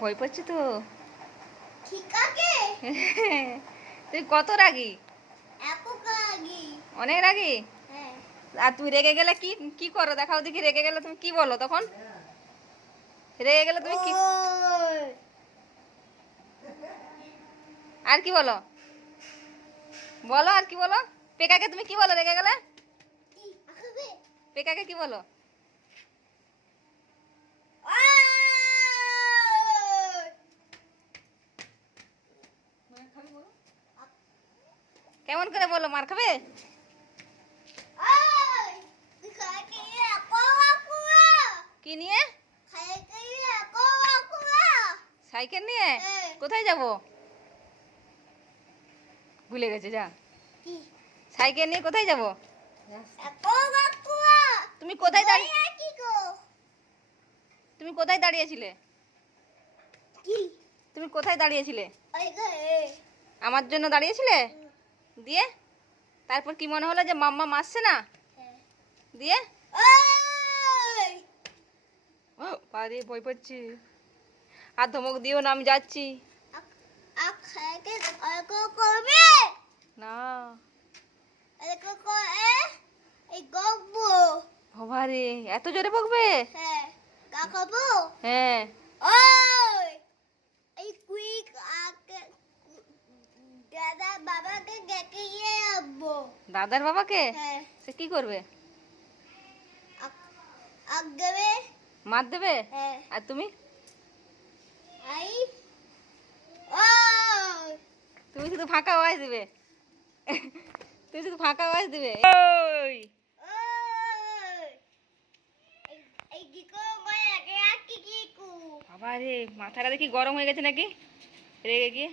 ভয় পাচ্ছি তো। ঠিক আছে। তুই কত রাগী? এত রাগী। অনেক রাগী? হ্যাঁ। আর তুমি রেগে গেলে কি কি করো দেখাও দেখি, রেগে গেলে তুমি কি বলো তখন? রেগে গেলে তুমি কি? আর কি বলো? বলো আর কি বলো? পেকাকে তুমি কি বলো রেগে গেলে? পেকাকে কি বলো? কেমন করে বলো, মার খাবে? কি নিয়ে? সাইকেল নিয়ে? কোথায় যাব? ভুলে গেছে, যা। সাইকেল নিয়ে কোথায় যাব? তুমি কোথায় দাঁড়িয়ে, তুমি কোথায় দাঁড়িয়েছিলে? তুমি কোথায় দাঁড়িয়েছিলে? আমার জন্য দাঁড়িয়েছিলে? দিয়ে তারপর কি মনে হলো যে মাম্মা মারছে না? দিয়ে আরে ভয় পাচ্ছি। আর ধমক দিও না, আমি যাচ্ছি। না বাবারে, এত জোরে বকবে? হ্যাঁ। দাদার বাবাকে? সে কি করবে? মার দেবে? আর তুমি? তুমি শুধু ফাঁকা আওয়াজ দিবে। তুমি শুধু ফাঁকা আওয়াজ দিবে। ওই বাবারে, মাথাটা দেখি গরম হয়ে গেছে নাকি রেগে গিয়ে।